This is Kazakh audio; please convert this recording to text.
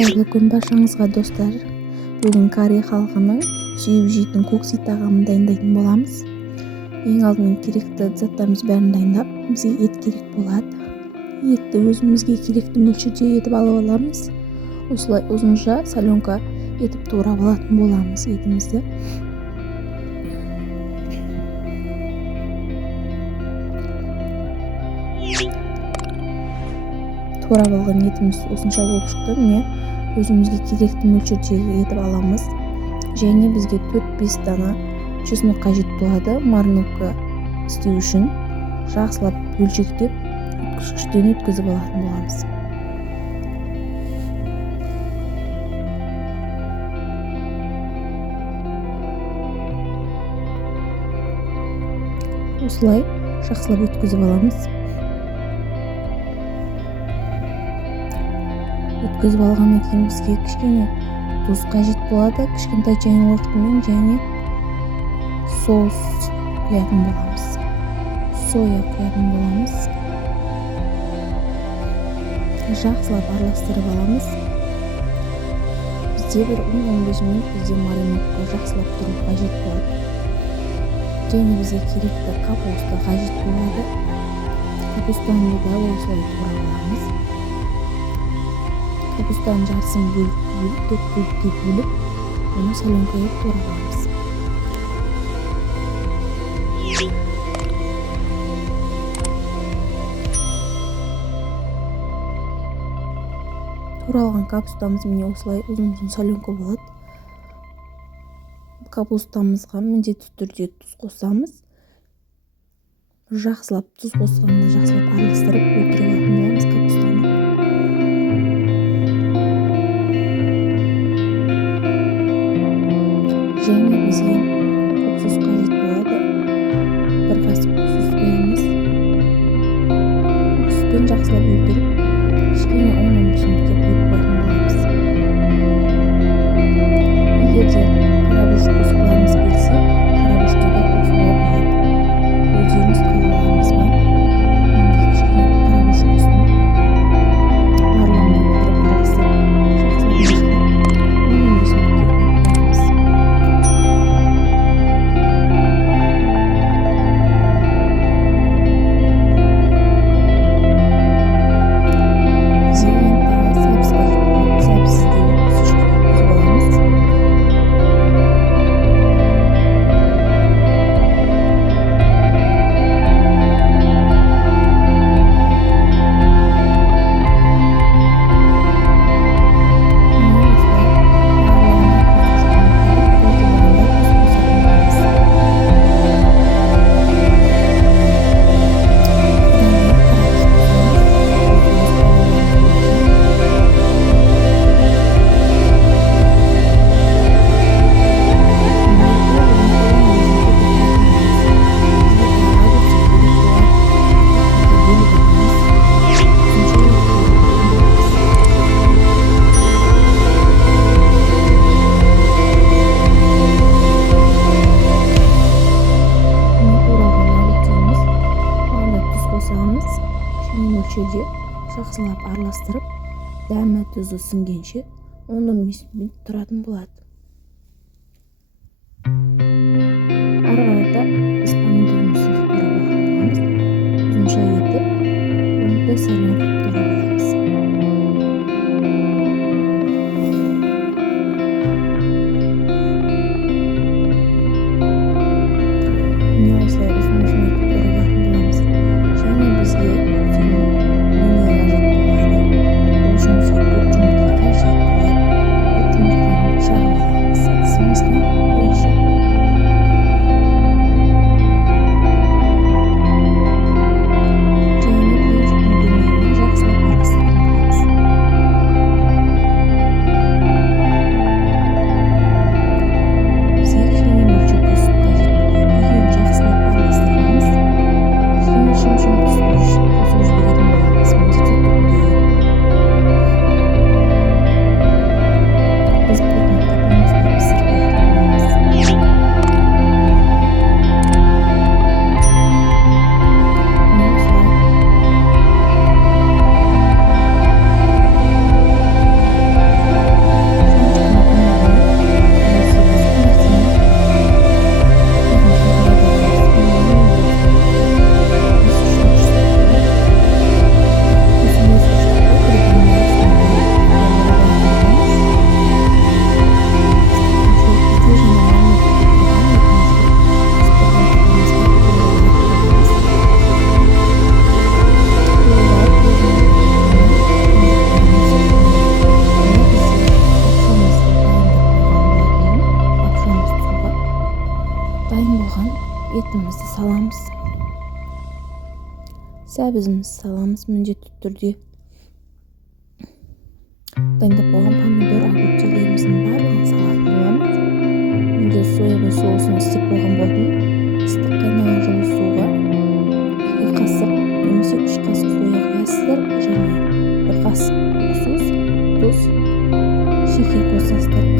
Кайырлуу күн баршаңызга достор. Бүгүн Корея халкынын сүйүп жейтин коксит тагамын дайындайтын болобуз. Эң алдымен керектүү заттарыбыз баарын дайындап, бизге эт керек болот. Этти өзүбүзгө керектүү мөлчөрдө этип алып алабыз. Осулай узунча соленка этип туурап алатын болобуз этибизди. Туурап алган этибиз осунча болуп чыкты. Эмне өзүбүзгө керектүү мөлчөрдө этип алабыз. Және бизге 4-5 дана чеснок кажет болот. Маринадка истөө үчүн жакшылап бөлчектеп, өткүзгүчтөн өткүзүп алатын болобуз. Осулай жакшылап өткүзүп алабыз. Өткүзүп алгандан кийин бизге кичине туз кажет болот. Кичинтай чайын ложка менен және соус куятын болобуз. Соя куятын болобуз. Жакшылап аралаштырып алабыз. Бизде бир 10-15 мүнөт бизде маринадка жакшылап туруп кажет болот. Және бизге керектүү капуста кажет болот. Капустаны да осулай туурап алабыз. Капустанын жартысын бөлүп, аны соленкага туурап алабыз. Тууралган капустамыз міне осулай узун соленка болот. Капустамызга міндетті түрдө туз косамыз. Жакшылап туз коскондо жакшылап аралаштырып өлтүрүп алатын болобуз капустаны. Және бизге уксус кажет болот. Бир касык уксус куябыз. Уксуспен жакшылап өлтүрүп, кичине 10-15 мүнөткө коюп коюлган болобуз. Эгерде карабуз косулганыңыз келсе, карабузду да косууга болот. Өзүңүз каалаганыңыз менен кичине карабуз косуп, баарларын өлтүрүп аралаштырып, жакшылап 15 мүнөткө коюп коебуз. Мөлчөрдө жакшылап аралаштырып, дәмі тузу сиңгенче 10-15 мүнөт туратын болот. Ары карата биз помидорубузду туурап алган болобуз. Узунча этип, аны да соленка туурап алабыз. Мына осулай узун-узун этип туурап алатын болобуз. Және бизге саламыз. Сәбізімізді саламыз міндетті түрде. Дайындап болған помидор, огурчелеріміздің барлығын салатын боламыз. Енді соевый соусын істеп болған болатын. Ыстық қайнаған жылы суға 2 қасық немесе 3 қасық соя құясыздар және 1 қасық уксус, тұз, шекер қосасыздар.